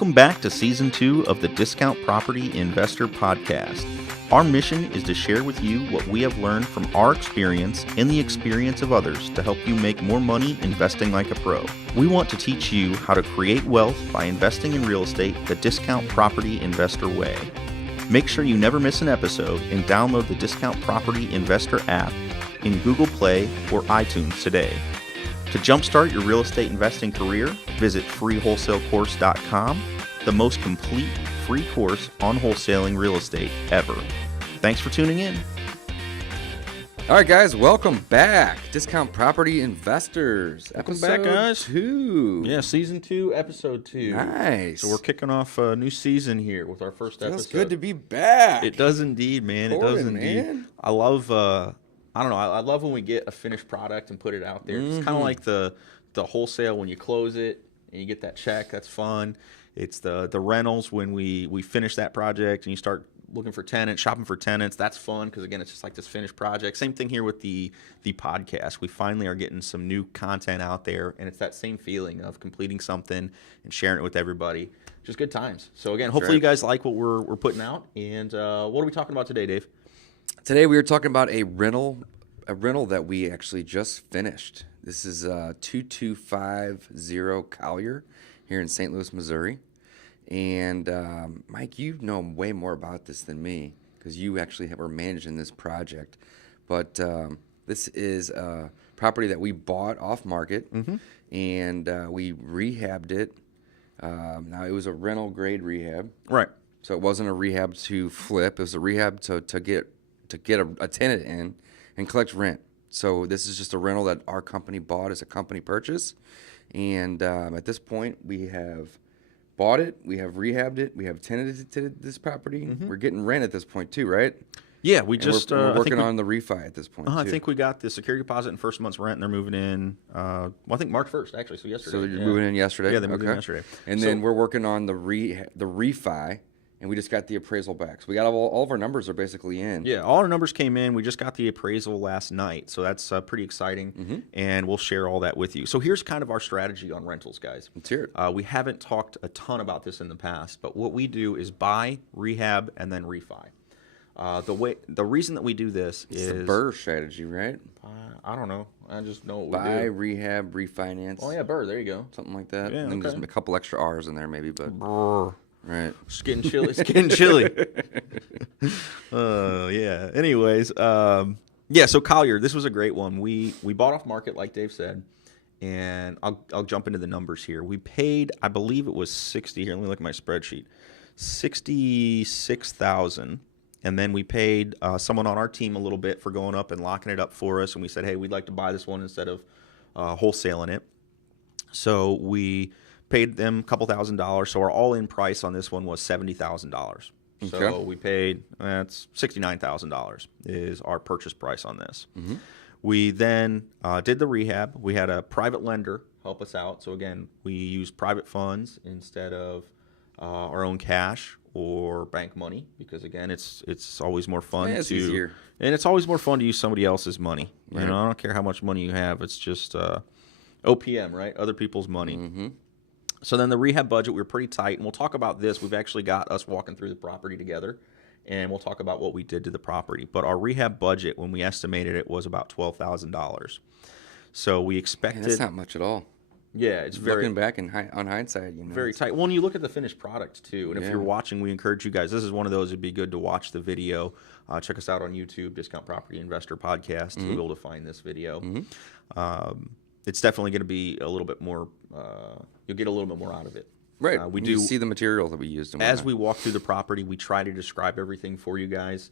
Welcome back to Season 2 of the Discount Property Investor Podcast. Our mission is to share with you what we have learned from our experience and the experience of others to help you make more money investing like a pro. We want to teach you how to create wealth by investing in real estate the Discount Property Investor way. Make sure you never miss an episode and download the Discount Property Investor app in Google Play or iTunes today. To jumpstart your real estate investing career, visit freewholesalecourse.com, the most complete free course on wholesaling real estate ever. Thanks for tuning in. All right, guys, welcome back. Discount Property Investors, Welcome back, guys. 2. Yeah, Season 2, Episode 2. Nice. So we're kicking off a new season here with our first episode. Feels good to be back. It does indeed, man. It does indeed. Man. I love, I don't know, I love when we get a finished product and put it out there. It's kind of like the wholesale when you close it and you get that check. That's fun. It's the rentals when we finish that project and you start looking for tenants, shopping for tenants. That's fun because, again, it's just like this finished project. Same thing here with the podcast. We finally are getting some new content out there, and it's that same feeling of completing something and sharing it with everybody. Just good times. So, again, hopefully you guys like what we're putting out. And what are we talking about today, Dave? Today we are talking about a rental that we actually just finished. This is 2250 Collier here in St. Louis, Missouri. And Mike, you know way more about this than me because you actually were managing this project. But this is a property that we bought off market, and we rehabbed it. Now, it was a rental grade rehab. Right. So it wasn't a rehab to flip. It was a rehab to get a tenant in and collect rent. So this is just a rental that our company bought as a company purchase. And at this point, we have bought it, we have rehabbed it, we have tenanted this property. We're getting rent at this point too, right? Yeah, we're working on the refi at this point. I think we got the security deposit and first month's rent, and they're moving in. I think March 1st actually. So yesterday. So you're moving in yesterday. Yeah, they moved in yesterday. And then we're working on the refi. And we just got the appraisal back. So we got all of our numbers are basically in. Yeah, all our numbers came in. We just got the appraisal last night. So that's pretty exciting. And we'll share all that with you. So here's kind of our strategy on rentals, guys. Let's hear it. We haven't talked a ton about this in the past, but what we do is buy, rehab, and then refi. The reason that we do this is the BRRRR strategy, right? I don't know. I just know what we buy, do. rehab, refinance. Oh, yeah, BRRRR. There you go. Something like that. Yeah, and then there's a couple extra R's in there maybe, but BRRRR. Right. It's getting chilly. It's getting chilly. Yeah. Anyways, so Collier, this was a great one. We bought off market, like Dave said, and I'll jump into the numbers here. We paid, I believe it was 60. Here, let me look at my spreadsheet. 66,000, and then we paid someone on our team a little bit for going up and locking it up for us. And we said, hey, we'd like to buy this one instead of wholesaling it. So we paid them a couple $1,000s, so our all-in price on this one was $70,000. So we paid, that's $69,000 is our purchase price on this. We then did the rehab. We had a private lender help us out. So again, we used private funds instead of our own cash or bank money because again, it's always more fun it's easier. And it's always more fun to use somebody else's money. Right. You know, I don't care how much money you have. It's just OPM, right? Other people's money. So then the rehab budget, we were pretty tight, and we'll talk about this. We've actually got us walking through the property together, and we'll talk about what we did to the property. But our rehab budget, when we estimated it, was about $12,000. So we expected... that's not much at all. Yeah, it's very... Looking back on hindsight, very tight. Well, when you look at the finished product, too, and if you're watching, we encourage you guys, this is one of those, it'd be good to watch the video. Check us out on YouTube, Discount Property Investor Podcast. You'll be able to find this video. It's definitely going to be a little bit more, you'll get a little bit more out of it. Right. We do see the material that we used. As we walk through the property, we try to describe everything for you guys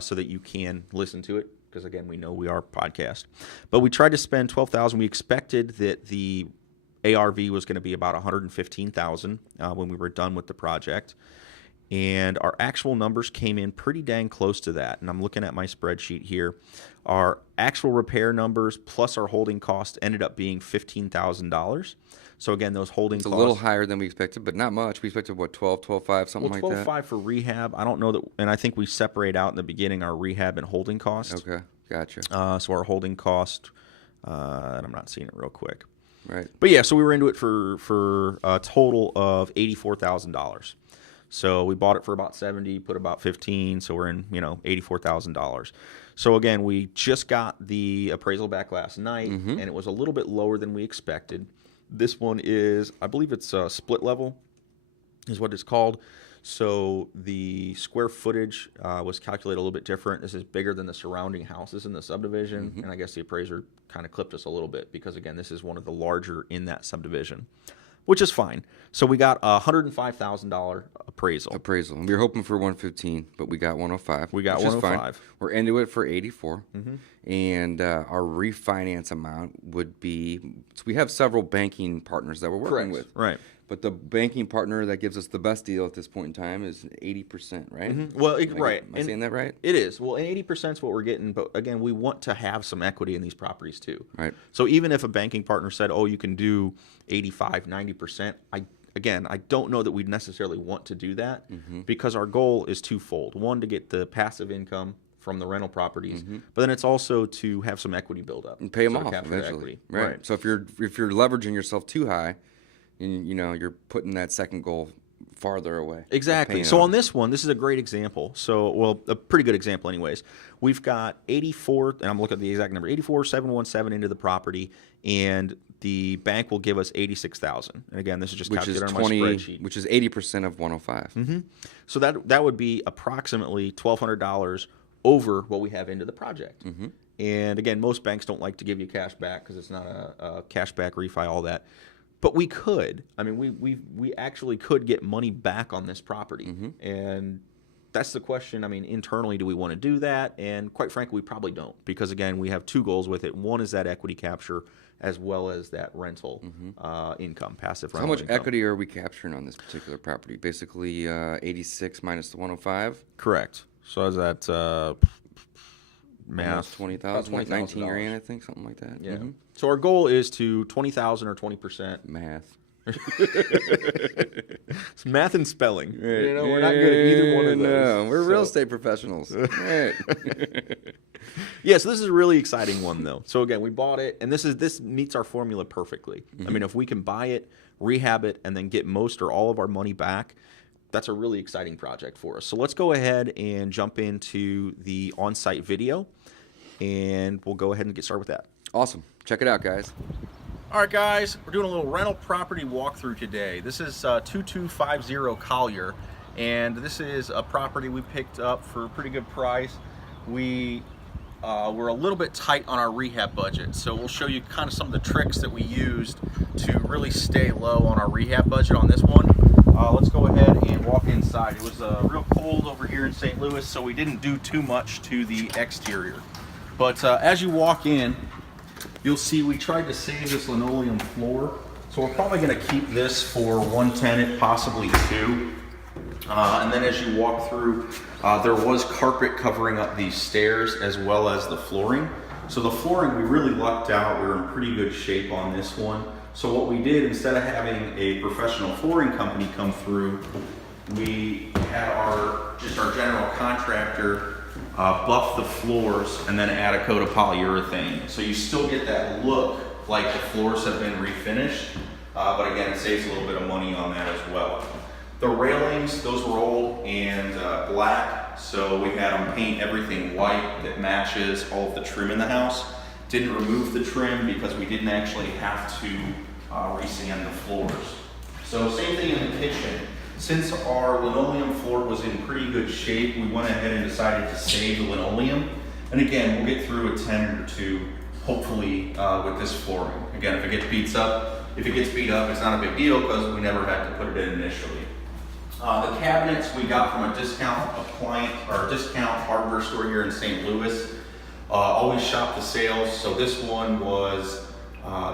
so that you can listen to it. Because, again, we know we are a podcast. But we tried to spend $12,000. We expected that the ARV was going to be about $115,000 when we were done with the project. And our actual numbers came in pretty dang close to that. And I'm looking at my spreadsheet here. Our actual repair numbers plus our holding cost ended up being $15,000. So again, those holding costs... It's a little higher than we expected, but not much. We expected, what, 12.5, something like that? 12.5 for rehab. I don't know that... And I think we separate out in the beginning our rehab and holding cost. Okay, gotcha. So our holding cost, and I'm not seeing it real quick. Right. But yeah, so we were into it for a total of $84,000. So we bought it for about 70, put about 15, so we're in, $84,000. So again, we just got the appraisal back last night, and it was a little bit lower than we expected. This one is, I believe it's split level, is what it's called. So the square footage was calculated a little bit different. This is bigger than the surrounding houses in the subdivision, and I guess the appraiser kind of clipped us a little bit because, again, this is one of the larger in that subdivision, which is fine. So we got a $105,000 appraisal. And we were hoping for 115, but we got 105. We got which 105. Is fine. We're into it for 84, and our refinance amount would be. So we have several banking partners that we're working with. Right. But the banking partner that gives us the best deal at this point in time is 80%, right? Well, Am I saying that right? It is. Well, and 80% is what we're getting, but again, we want to have some equity in these properties too. Right. So even if a banking partner said, oh, you can do 85, 90%, I don't know that we'd necessarily want to do that because our goal is twofold. One, to get the passive income from the rental properties, but then it's also to have some equity build up And pay them so off capture eventually. equity. Right. So if you're leveraging yourself too high, and you're putting that second goal farther away. Exactly. So on this one, this is a great example. So, well, a pretty good example anyways. We've got 84, and I'm looking at the exact number, 84,717 into the property, and the bank will give us 86,000. And again, this is just calculated on my spreadsheet. Which is 80% of 105. So that would be approximately $1,200 over what we have into the project. And again, most banks don't like to give you cash back because it's not a cash back refi, all that. But we could. I mean, we actually could get money back on this property. And that's the question. I mean, internally, do we want to do that? And quite frankly, we probably don't because, again, we have two goals with it. One is that equity capture as well as that rental income, passive rental income. How much equity are we capturing on this particular property? Basically 86 minus the 105? Correct. So is that math? 20,000, like 19 grand, I think, something like that. Yeah. So our goal is to 20,000 or 20%. Math. It's math and spelling. We're not good at either one of those. No, we're real estate professionals. Right. Yeah, so this is a really exciting one, though. So again, we bought it, and this meets our formula perfectly. I mean, if we can buy it, rehab it, and then get most or all of our money back, that's a really exciting project for us. So let's go ahead and jump into the on-site video, and we'll go ahead and get started with that. Awesome. Check it out, guys. All right, guys, we're doing a little rental property walkthrough today. This is 2250 Collier, and this is a property we picked up for a pretty good price. We're a little bit tight on our rehab budget, so we'll show you kind of some of the tricks that we used to really stay low on our rehab budget on this one. Let's go ahead and walk inside. It was real cold over here in St. Louis, so we didn't do too much to the exterior. But as you walk in, you'll see we tried to save this linoleum floor. So we're probably going to keep this for one tenant, possibly two. And then as you walk through, there was carpet covering up these stairs as well as the flooring. So the flooring, we really lucked out. We were in pretty good shape on this one. So what we did, instead of having a professional flooring company come through, we had our general contractor buff the floors and then add a coat of polyurethane. So you still get that look like the floors have been refinished, but again, it saves a little bit of money on that as well. The railings, those were old and black, so we had them paint everything white that matches all of the trim in the house. Didn't remove the trim because we didn't actually have to re-sand the floors. So same thing in the kitchen. Since our linoleum floor was in pretty good shape, we went ahead and decided to save the linoleum. And again, we'll get through a tenant or two, hopefully, with this flooring. Again, if it gets beat up, it's not a big deal because we never had to put it in initially. The cabinets we got from a discount hardware store here in St. Louis. Always shop the sales. So this one was,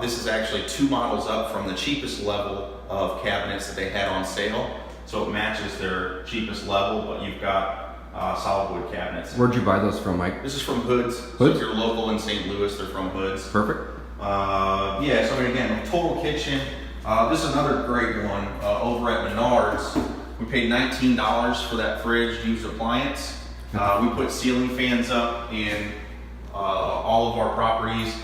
this is actually 2 models up from the cheapest level of cabinets that they had on sale. So it matches their cheapest level, but you've got solid wood cabinets. Where'd you buy those from, Mike? This is from Hoods. Hoods? So if you're local in St. Louis, they're from Hoods. Perfect. Yeah, so again, total kitchen. This is another great one over at Menards. We paid $19 for that fridge used appliance. We put ceiling fans up in all of our properties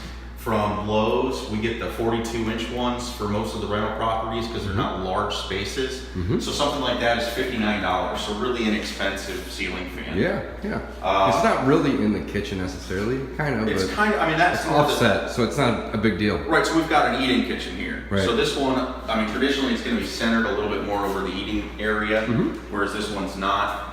from Lowe's. We get the 42-inch ones for most of the rental properties because they're not large spaces. So something like that is $59. So really inexpensive ceiling fan. Yeah. It's not really in the kitchen necessarily, kind of. It's kind of, I mean, that's it's offset, so it's not a big deal. Right, so we've got an eating kitchen here. Right. So this one, I mean, traditionally it's going to be centered a little bit more over the eating area, whereas this one's not.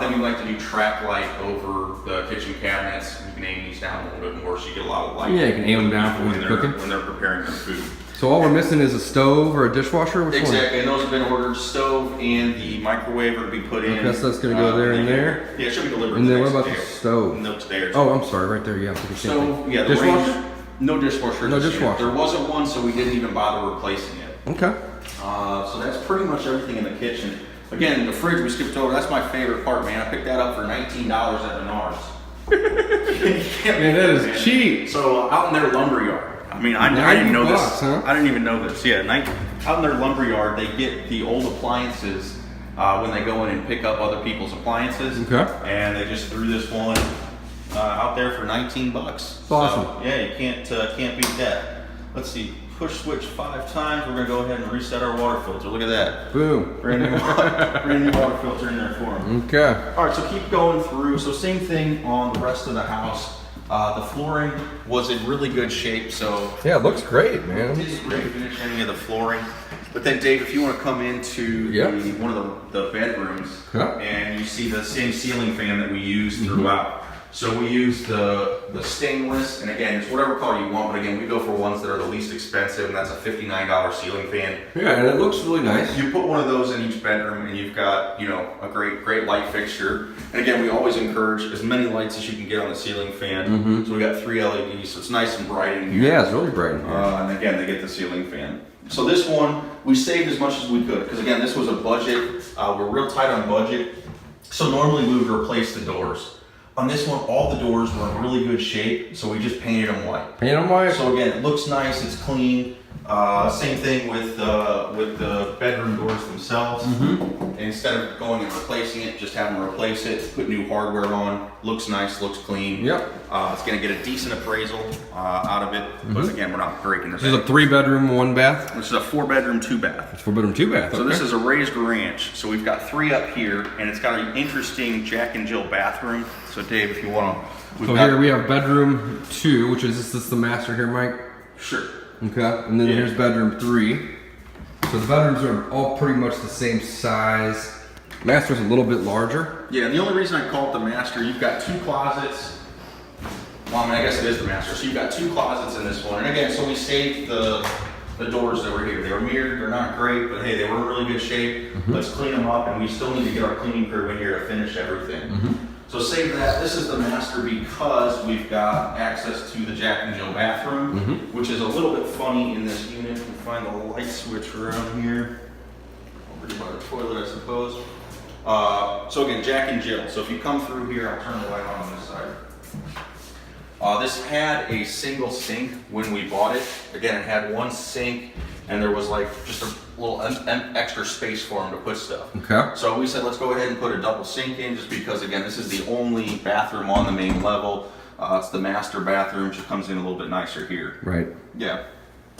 Then we like to do track light over the kitchen cabinets. You can aim these down a little bit more so you get a lot of light. Yeah, you can aim them down for when you're cooking. When they're preparing their food. So all we're missing is a stove or a dishwasher? Which exactly, and those have been ordered. Stove and the microwave are to be put in. Okay, so that's going to go there and there? Yeah, it should be delivered. And then what about the stove? Upstairs. Oh, I'm sorry, right there, yeah. So, yeah, the dishwasher? range, no dishwasher. No dishwasher. There wasn't one, so we didn't even bother replacing it. Okay. So that's pretty much everything in the kitchen. Again, the fridge we skipped over. That's my favorite part, man. I picked that up for $19 at Menards. Man, that is cheap. So out in their lumberyard. I mean, I didn't know this. Huh? I didn't even know this. Yeah, out in their lumberyard, they get the old appliances when they go in and pick up other people's appliances. Okay. And they just threw this one out there for $19. That's awesome. So, yeah, you can't beat that. Let's see. Push switch 5 times. We're gonna go ahead and reset our water filter. Look at that. Boom. Brand new water filter in there for them. Okay. All right, so keep going through. So same thing on the rest of the house. The flooring was in really good shape. So yeah, it looks great, man. it's great finishing of the flooring. But then, Dave, if you want to come into one of the bedrooms and you see the same ceiling fan that we use throughout. So we use the stainless, and again, it's whatever color you want, but again, we go for ones that are the least expensive, and that's a $59 ceiling fan. Yeah, and it looks really nice. You put one of those in each bedroom, and you've got, a great light fixture. And again, we always encourage as many lights as you can get on the ceiling fan. So we got 3 LEDs, so it's nice and bright in here. Yeah, it's really bright in here. And again, they get the ceiling fan. So this one, we saved as much as we could, because again, this was a budget. We're real tight on budget. So normally we would replace the doors. On this one, all the doors were in really good shape, so we just painted them white. Painted them white? So again, it looks nice, it's clean. Same thing with the bedroom doors themselves. Instead of going and replacing it, just have them replace it, put new hardware on. Looks nice, looks clean. Yep. It's gonna get a decent appraisal out of it, but again, we're not breaking this. This is a 3-bedroom, 1-bath? This is a 4-bedroom, 2-bath. It's 4-bedroom, 2-bath. So this is a raised ranch. So we've got 3 up here, and it's got an interesting Jack and Jill bathroom. So Dave, if you want to, so here we have bedroom 2, which is this the master here, Mike? Sure. Okay, and then here's bedroom 3. So the bedrooms are all pretty much the same size. Master's a little bit larger. Yeah, and the only reason I call it the master, you've got 2 closets. Well, I mean, I guess it is the master. So you've got 2 closets in this one. And again, so we saved the doors that were here. They were mirrored, they're not great, but hey, they were in really good shape. Let's clean them up, and we still need to get our cleaning crew in here to finish everything. So save that. This is the master because we've got access to the Jack and Jill bathroom, which is a little bit funny in this unit. You can find the light switch around here. Over by the toilet, I suppose. So again, Jack and Jill. So if you come through here, I'll turn the light on this side. This had a single sink when we bought it. Again, it had 1 sink, and there was like just a little extra space for them to put stuff. Okay. So we said, let's go ahead and put a double sink in, just because, again, this is the only bathroom on the main level. It's the master bathroom, which comes in a little bit nicer here. Right. Yeah.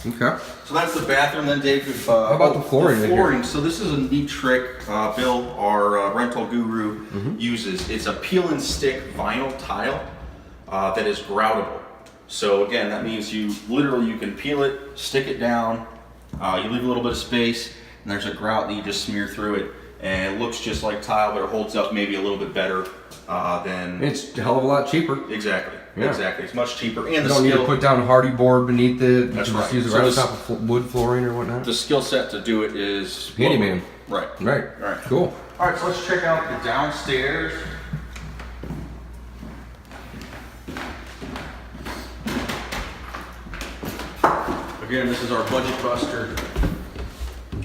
Okay. So that's the bathroom. Then, Dave, how about the flooring? The flooring. So this is a neat trick Bill, our rental guru, uses. It's a peel and stick vinyl tile that is groutable. So again, that means you can peel it, stick it down, you leave a little bit of space, and there's a grout that you just smear through it, and it looks just like tile, but it holds up maybe a little bit better than. It's a hell of a lot cheaper. Exactly. Yeah. Exactly. It's much cheaper, and you don't need to put down hardy board beneath it. That's you can right. just use it So right on top of wood flooring or whatnot. The skill set to do it is handyman. Right. Right. All right. Cool. All right. So let's check out the downstairs. Again, this is our budget buster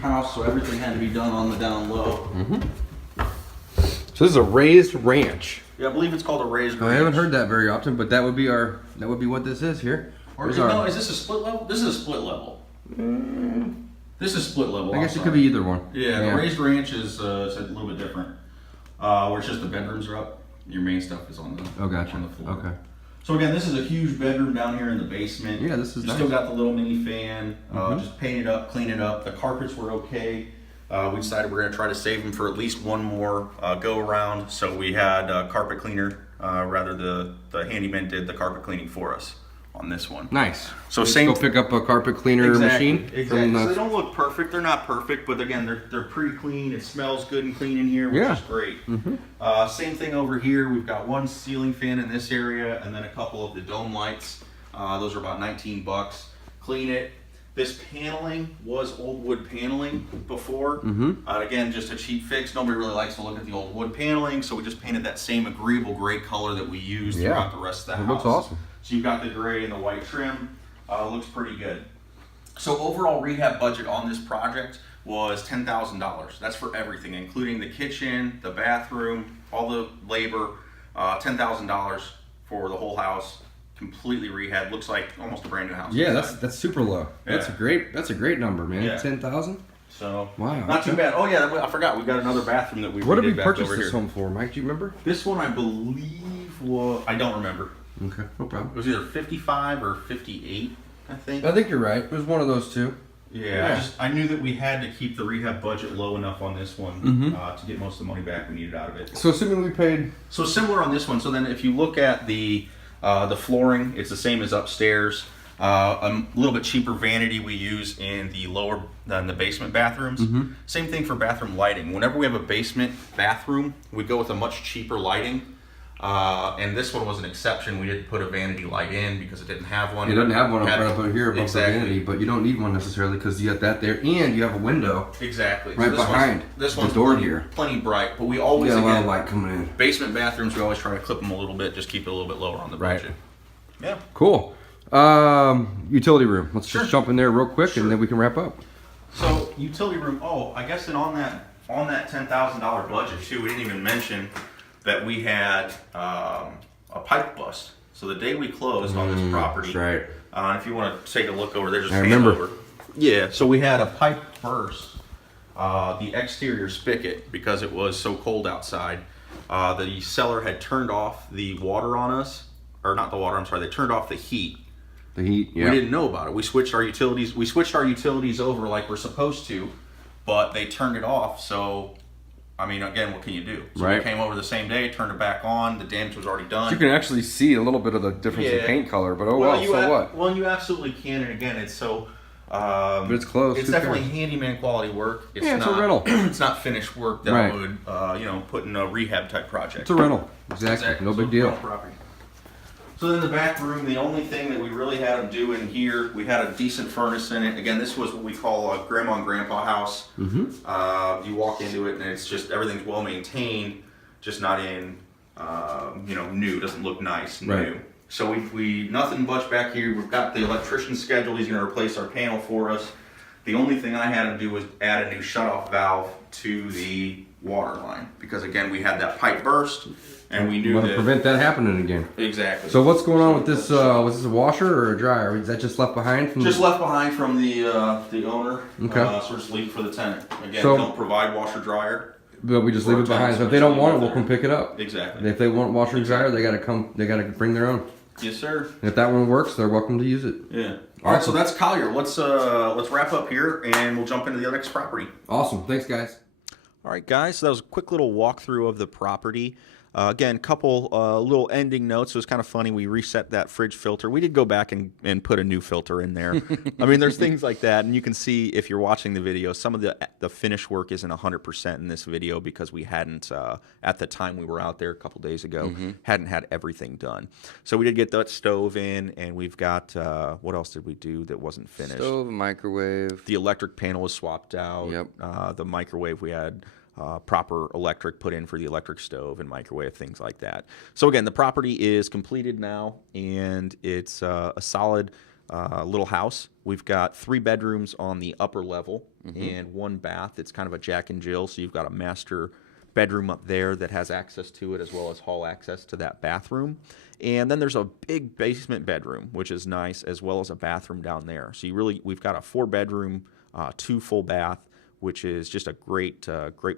house, so everything had to be done on the down low. So this is a raised ranch. Yeah, I believe it's called a raised ranch. I haven't heard that very often, but that would be what this is here. Or is this a split level? This is a split level. This is split level. I guess it could be either one. Yeah, the raised ranch is it's a little bit different. Where it's just the bedrooms are up. Your main stuff is on the gotcha. on the floor. Okay. So again, this is a huge bedroom down here in the basement. Yeah, this is nice. Still got the little mini fan. Just paint it up, clean it up. The carpets were okay. We decided we're going to try to save them for at least one more go around. So we had a carpet cleaner, rather the handyman did the carpet cleaning for us on this one. Nice. So Just same. go pick up a carpet cleaner machine. Exactly. So they don't look perfect. They're not perfect, but again, they're pretty clean. It smells good and clean in here, which is great. Same thing over here. We've got one ceiling fan in this area, and then a couple of the dome lights. Those are about $19. Clean it. This paneling was old wood paneling before. Again, just a cheap fix. Nobody really likes to look at the old wood paneling, so we just painted that same agreeable gray color that we used throughout the rest of the house. It looks awesome. So you've got the gray and the white trim. Looks pretty good. So overall rehab budget on this project was $10,000. That's for everything, including the kitchen, the bathroom, all the labor. $10,000 for the whole house. Completely rehab. Looks like almost a brand new house. Yeah, that's super low. Yeah. That's a great number, man. Yeah. 10,000. So wow, not too bad. Oh yeah, I forgot. We got another bathroom that we. What did we back purchase over this here. home for, Mike? Do you remember? This one I believe was. I don't remember. Okay, no problem. It was either 55 or 58, I think. I think you're right. It was one of those two. Yeah. I knew that we had to keep the rehab budget low enough on this one to get most of the money back we needed out of it. So assuming we paid. So similar on this one. So then if you look at the flooring, it's the same as upstairs. A little bit cheaper vanity we use in the basement bathrooms. Same thing for bathroom lighting. Whenever we have a basement bathroom, we go with a much cheaper lighting. And this one was an exception. We didn't put a vanity light in because it didn't have one. It doesn't have one right up here above Exactly. the vanity, but you don't need one necessarily because you got that there, and you have a window. Exactly. Right so this behind this the one's door plenty, here. Plenty bright, but we always You got a lot again of light coming in. basement bathrooms. We always try to clip them a little bit, just keep it a little bit lower on the budget. Yeah. Cool. Utility room. Let's just jump in there real quick, and then we can wrap up. So utility room. Oh, I guess then on that $10,000 budget too, we didn't even mention that we had a pipe bust. So the day we closed on this property, That's right. if you want to take a look over there, just I pan remember. over. Yeah. So we had a pipe burst. The exterior spigot, because it was so cold outside, the seller had turned off the water on us, or not the water. I'm sorry. They turned off the heat. The heat. Yeah. We didn't know about it. We switched our utilities over like we're supposed to, but they turned it off. So, I mean, again, what can you do? So Right. we came over the same day, turned it back on. The damage was already done. You can actually see a little bit of the difference in Yeah. paint color, but what? Well, you absolutely can, and again, it's so. But it's close. It's Who definitely cares? handyman quality work. It's Yeah, it's a not, rental. It's not finished work that Right. I would, put in a rehab type project. It's a rental. Exactly. No So big it's deal. rental property. So then the back room, the only thing that we really had them do in here, we had a decent furnace in it. Again, this was what we call a grandma and grandpa house. You walk into it and it's just, everything's well maintained, just not in, new, doesn't look nice, new. Right. So we nothing much back here. We've got the electrician scheduled. He's gonna replace our panel for us. The only thing I had to do was add a new shutoff valve to the water line because again, we had that pipe burst and we knew Want to that. prevent that happening again. Exactly. So what's going on with this? Was this a washer or a dryer? Is that just left behind from? Just left behind from the owner. Okay. So just leave it for the tenant. Again, So- we don't provide washer dryer. But we just leave it behind. So if they don't want it, we'll come pick it up. Exactly. And if they want washer and dryer, they gotta come. They gotta bring their own. Yes, sir. And if that one works, they're welcome to use it. Yeah. All right. So that's Collier. Let's wrap up here and we'll jump into the next property. Awesome. Thanks, guys. All right, guys. So that was a quick little walkthrough of the property. Again, couple little ending notes. It was kind of funny. We reset that fridge filter. We did go back and put a new filter in there. I mean, there's things like that. And you can see if you're watching the video, some of the finish work isn't 100% in this video because we hadn't, at the time we were out there a couple days ago, hadn't had everything done. So we did get that stove in, and we've got, what else did we do that wasn't finished? Stove, microwave. The electric panel was swapped out. Yep. The microwave we had proper electric put in for the electric stove and microwave, things like that. So again, the property is completed now, and it's a solid little house. We've got 3 bedrooms on the upper level and 1 bath. It's kind of a Jack and Jill, so you've got a master bedroom up there that has access to it as well as hall access to that bathroom. And then there's a big basement bedroom, which is nice, as well as a bathroom down there. So we've got a 4-bedroom, 2 full bath, which is just a great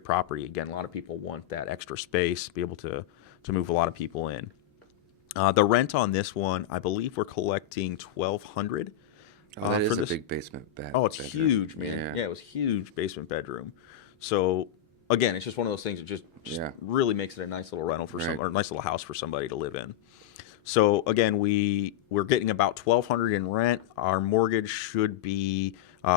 property. Again, a lot of people want that extra space, be able to move a lot of people in. The rent on this one, I believe we're collecting $1,200. Oh, that is a big basement bedroom. Oh, it's huge, man. Yeah, it was huge basement bedroom. So again, it's just one of those things that just really makes it a nice little rental for or a nice little house for somebody to live in. So again, we're getting about $1,200 in rent. Our mortgage should be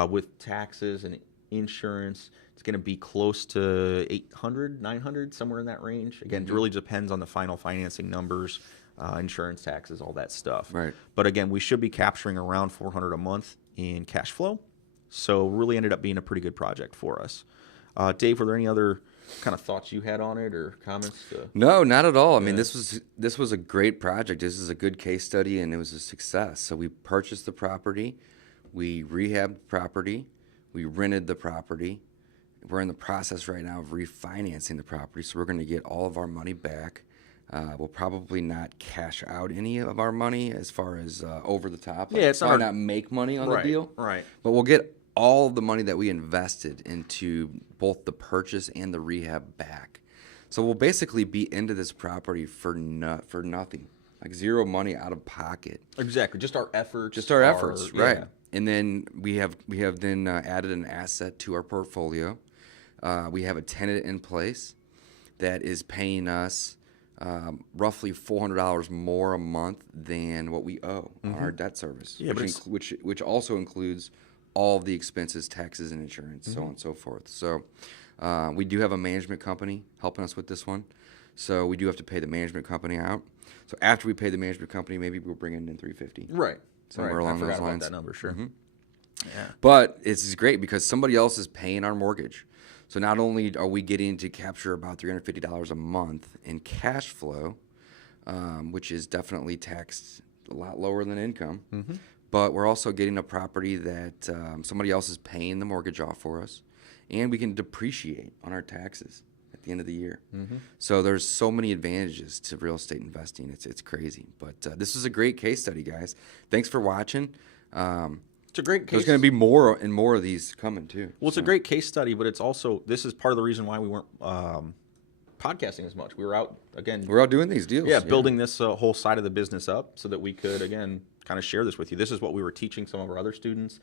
with taxes and insurance, it's going to be close to $800, $900, somewhere in that range. Again, it really depends on the final financing numbers, insurance, taxes, all that stuff. Right. But again, we should be capturing around $400 a month in cash flow. So really ended up being a pretty good project for us. Dave, were there any other kind of thoughts you had on it or comments? No, not at all. I mean, this was a great project. This is a good case study, and it was a success. So we purchased the property, we rehabbed the property, we rented the property. We're in the process right now of refinancing the property, so we're going to get all of our money back. We'll probably not cash out any of our money as far as over the top. Yeah, it's not make money on the deal. Right. But we'll get all the money that we invested into both the purchase and the rehab back. So we'll basically be into this property for nothing, like zero money out of pocket. Exactly, just our efforts. Right? And then we have then added an asset to our portfolio. We have a tenant in place that is paying us roughly $400 more a month than what we owe on our debt service, which also includes all of the expenses, taxes, and insurance, so on and so forth. So we do have a management company helping us with this one. So we do have to pay the management company out. So after we pay the management company, maybe we'll bring in $350. Right. Somewhere along those lines. I forgot about that number, sure. Yeah. But it's great because somebody else is paying our mortgage. So not only are we getting to capture about $350 a month in cash flow, which is definitely taxed a lot lower than income, but we're also getting a property that somebody else is paying the mortgage off for us, and we can depreciate on our taxes at the end of the year. So there's so many advantages to real estate investing. It's crazy. But this is a great case study, guys. Thanks for watching. It's a great case. There's going to be more and more of these coming too. Well, it's a great case study, but it's also, this is part of the reason why we weren't podcasting as much. We were out, again. We're out doing these deals. Yeah, building this whole side of the business up so that we could, again, kind of share this with you. This is what we were teaching some of our other students.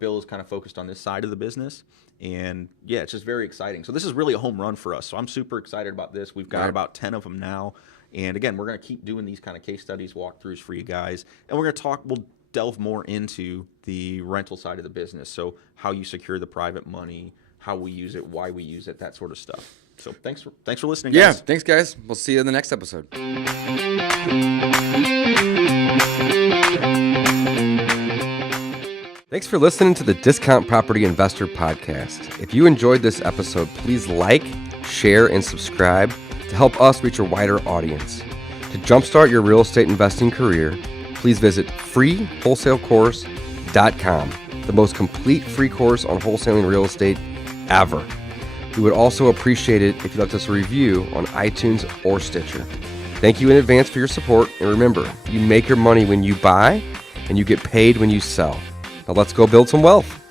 Bill is kind of focused on this side of the business. And yeah, it's just very exciting. So this is really a home run for us. So I'm super excited about this. We've got about 10 of them now. And again, we're going to keep doing these kind of case studies, walkthroughs for you guys. And we're going to we'll delve more into the rental side of the business. So how you secure the private money, how we use it, why we use it, that sort of stuff. So thanks for listening, guys. Yeah, thanks, guys. We'll see you in the next episode. Thanks for listening to the Discount Property Investor Podcast. If you enjoyed this episode, please like, share, and subscribe to help us reach a wider audience. To jumpstart your real estate investing career, please visit freewholesalecourse.com, the most complete free course on wholesaling real estate ever. We would also appreciate it if you left us a review on iTunes or Stitcher. Thank you in advance for your support, and remember, you make your money when you buy, and you get paid when you sell. Now let's go build some wealth.